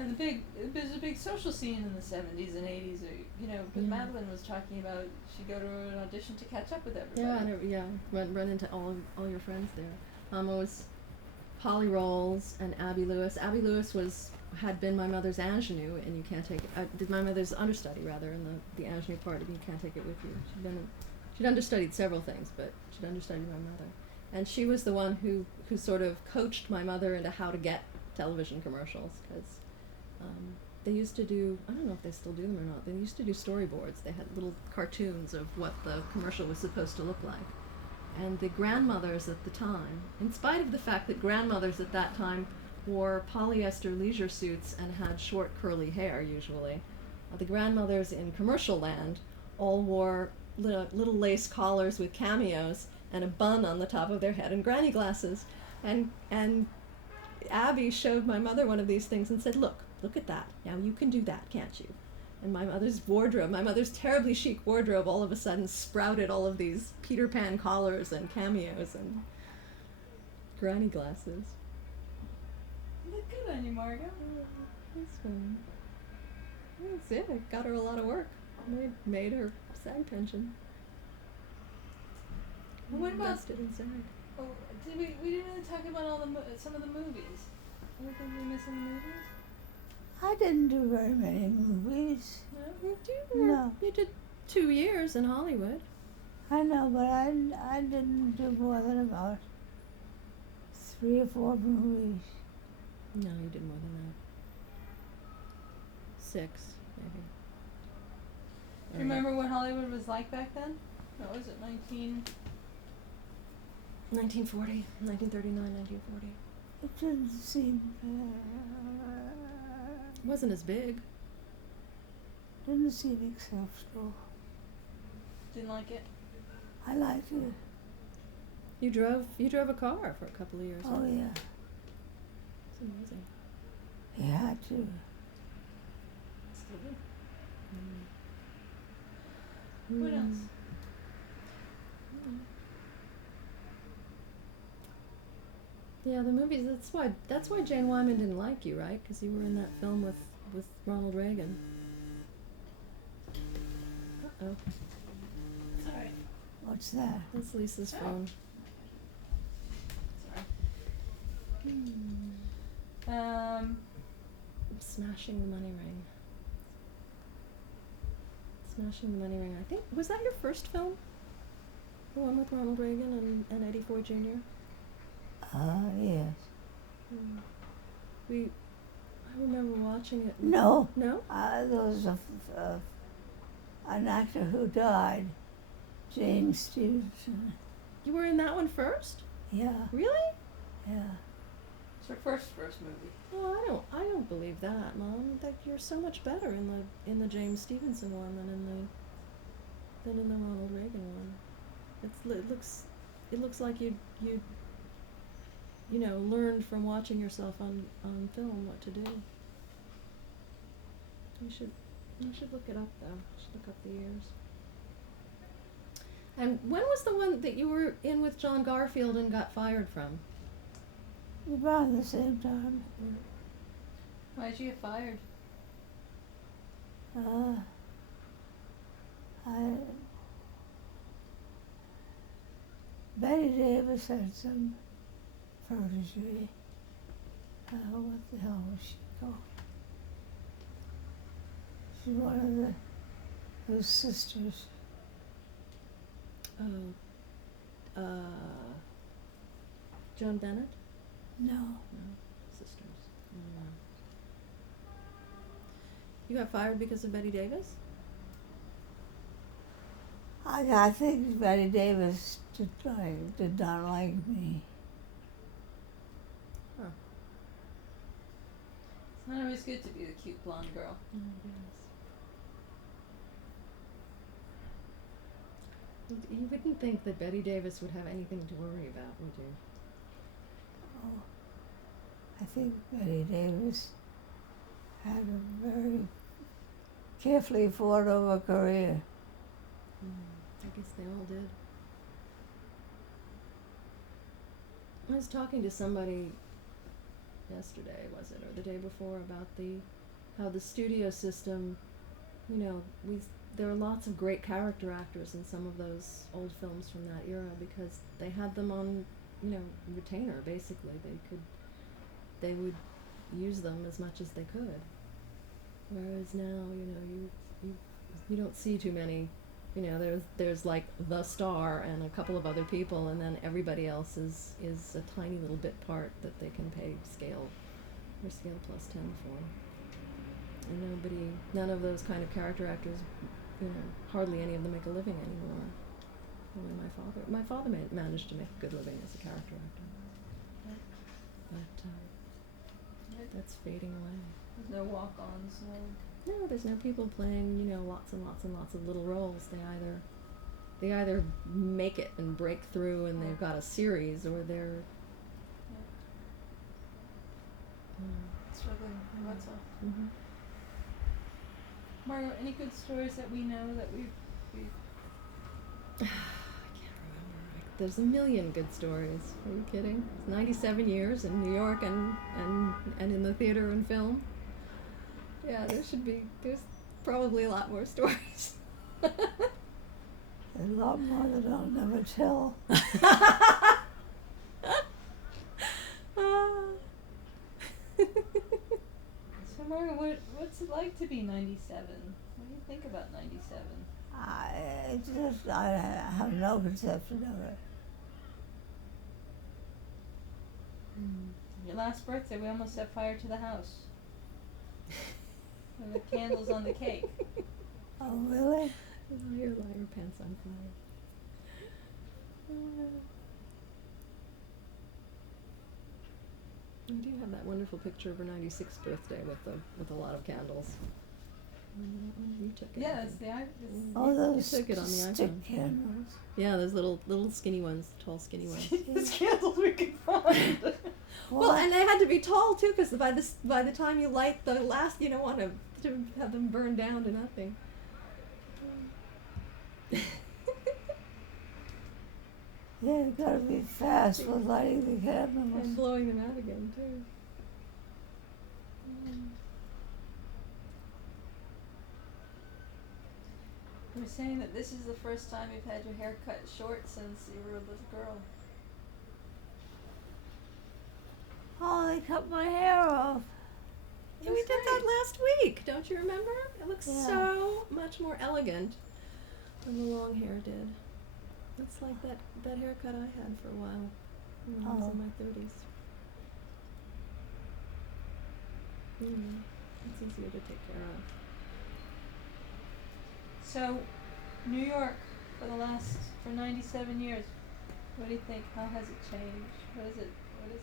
And there's a big social scene in the 70s and 80s, you know, because Madeline was talking about she'd go to an audition to catch up with everybody. Run into all your friends there. It was Polly Rolls and Abby Lewis. Abby Lewis had been my mother's ingenue, and you can't take it. Did my mother's understudy rather in the ingenue part of You Can't Take It With You. She'd understudied several things, but she'd understudied my mother, and she was the one who sort of coached my mother into how to get television commercials, because they used to do, I don't know if they still do them or not, they used to do storyboards. They had little cartoons of what the commercial was supposed to look like. And the grandmothers at the time, in spite of the fact that grandmothers at that time wore polyester leisure suits and had short curly hair usually, the grandmothers in commercial land all wore little lace collars with cameos and a bun on the top of their head and granny glasses. And Abby showed my mother one of these things and said, look at that. Now you can do that, can't you? And my mother's terribly chic wardrobe all of a sudden sprouted all of these Peter Pan collars and cameos and granny glasses. Look good on you, Margot. That's fun. That's it. It got her a lot of work. Made her SAG pension. What about invested in SAG? Oh, we didn't really talk about some of the movies. Anything we miss in the movies? I didn't do very many movies. No? No. You did 2 years in Hollywood. I know, but I didn't do more than about 3 or 4 movies. No, you did more than that. 6, maybe. Do you remember what Hollywood was like back then? What was it, 1940, 1939, 1940. It didn't seem, It wasn't as big. didn't seem acceptable. Didn't like it? I liked it. You drove a car for a couple of years. Oh, yeah. It's amazing. You had to. Still do. Mm. What else? Yeah, the movies. That's why Jane Wyman didn't like you, right? Because you were in that film with Ronald Reagan. Uh-oh. Sorry. What's that? That's Lisa's phone. Sorry. Smashing the Money Ring. Smashing the Money Ring. I think, was that your first film? The one with Ronald Reagan and Eddie Ford Jr.? Yes. I remember watching it. No. No? There was an actor who died, James Stevenson. You were in that one first? Yeah. Really? Yeah. It's her first movie. Oh, I don't believe that, Mom. That you're so much better in the James Stevenson one than in the Ronald Reagan one. It looks like you learned from watching yourself on film what to do. You should look it up though. You should look up the years. And when was the one that you were in with John Garfield and got fired from? About the same time. Yeah. Why'd you get fired? Betty Davis had some protege. What the hell was she called? She's one of those sisters. Joan Bennett? No. No, sisters. You got fired because of Betty Davis? I think Betty Davis did not like me. Huh. It's not always good to be the cute blonde girl. You wouldn't think that Betty Davis would have anything to worry about, would you? Oh, I think Betty Davis had a very carefully thought over career. I guess they all did. I was talking to somebody yesterday, was it, or the day before, about how the studio system, there are lots of great character actors in some of those old films from that era because they had them on, retainer, basically. They would use them as much as they could. Whereas now, you don't see too many. There's like the star and a couple of other people, and then everybody else is a tiny little bit part that they can pay scale plus 10 for. And none of those kind of character actors, hardly any of them make a living anymore. Only my father managed to make a good living as a character actor, but that's fading away. There's no walk-ons, No, there's no people playing, lots and lots and lots of little roles. They either make it and break through and they've got a series, or they're struggling in what's up. Mm-hmm. Margo, any good stories that we know that we've I can't remember. There's a million good stories. Are you kidding? 97 years in New York and in the theater and film. Yeah, there's probably a lot more stories. A lot more that I'll never tell. So Margo, what's it like to be 97? What do you think about 97? I have no conception of it. Your last birthday, we almost set fire to the house. And the candles on the cake. Oh, really? Oh, your lighter pants on fire. We do have that wonderful picture of her 96th birthday with a lot of candles. You took it. Yeah, it's the Oh, those you took it on the stick iPhone. candles. Yeah, those little skinny ones, tall skinny ones. It's candles we can find. Well, and they had to be tall too, because by the time you light the last, you don't want to have them burn down to nothing. Yeah, you gotta be fast with lighting the candles. And blowing them out again too. You were saying that this is the first time you've had your hair cut short since you were a little girl. Oh, they cut my hair off. Yeah, we did that last week. Don't you remember? It looks so much more elegant than the long hair did. It's like that haircut I had for a while when I was in my 30s. It's easier to take care of. So, New York for 97 years. What do you think? How has it changed? What does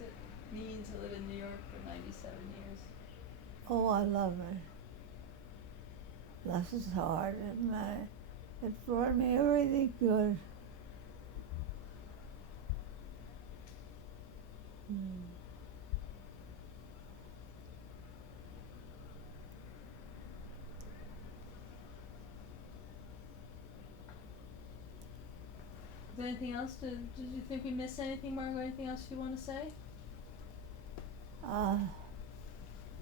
it mean to live in New York for 97 years? Oh, I love it. Less is hard, and it brought me everything good. Is there anything else did you think we missed anything, Margo? Anything else you want to say?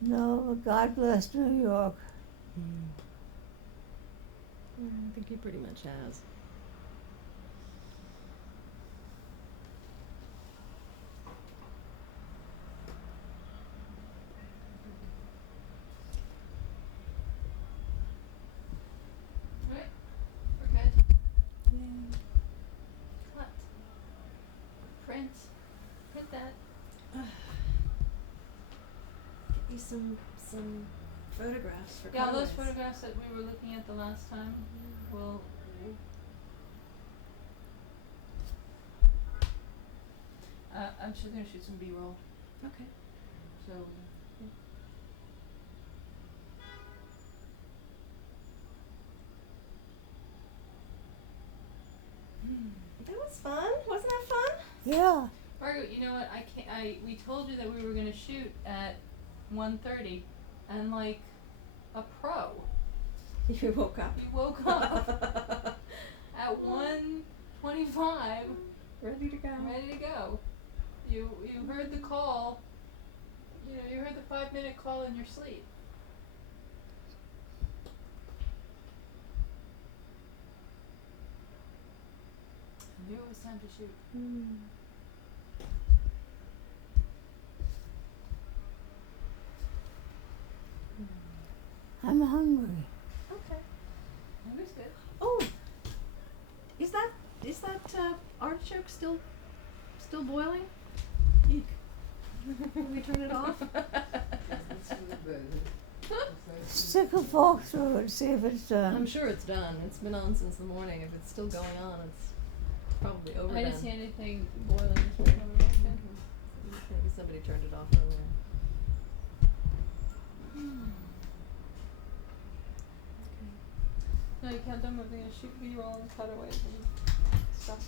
No, but God bless New York. I think he pretty much has. Alright, we're good. Yay. Cut. Print that. Get you some photographs for Yeah, all those comments. photographs that we were looking at the last time. We'll I'm just gonna shoot some B-roll. Okay. So That was fun. Wasn't that fun? Yeah. Margaret, you know what? We told you that we were gonna shoot at 1:30, and like a pro, You woke up. you woke up at 1:25, Ready to go. ready to go. You heard the call, you know, you heard the 5-minute call in your sleep. I knew it was time to shoot. I'm hungry. Okay. Hunger's good. Oh, is that artichoke still boiling? Eek. Can we turn it off? Stick a fork through it, see if it's done. I'm sure it's done. It's been on since the morning. If it's still going on, it's probably overdone. I didn't see anything boiling this morning. Okay. Maybe somebody turned it off earlier. No, you can't. I'm gonna shoot B-roll and cutaways and stuff.